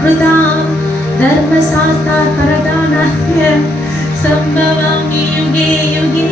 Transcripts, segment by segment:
शतकृतां धर्मशास्त्रपरदानाय सम्भवामि युगे युगे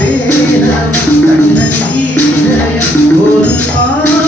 Thank you.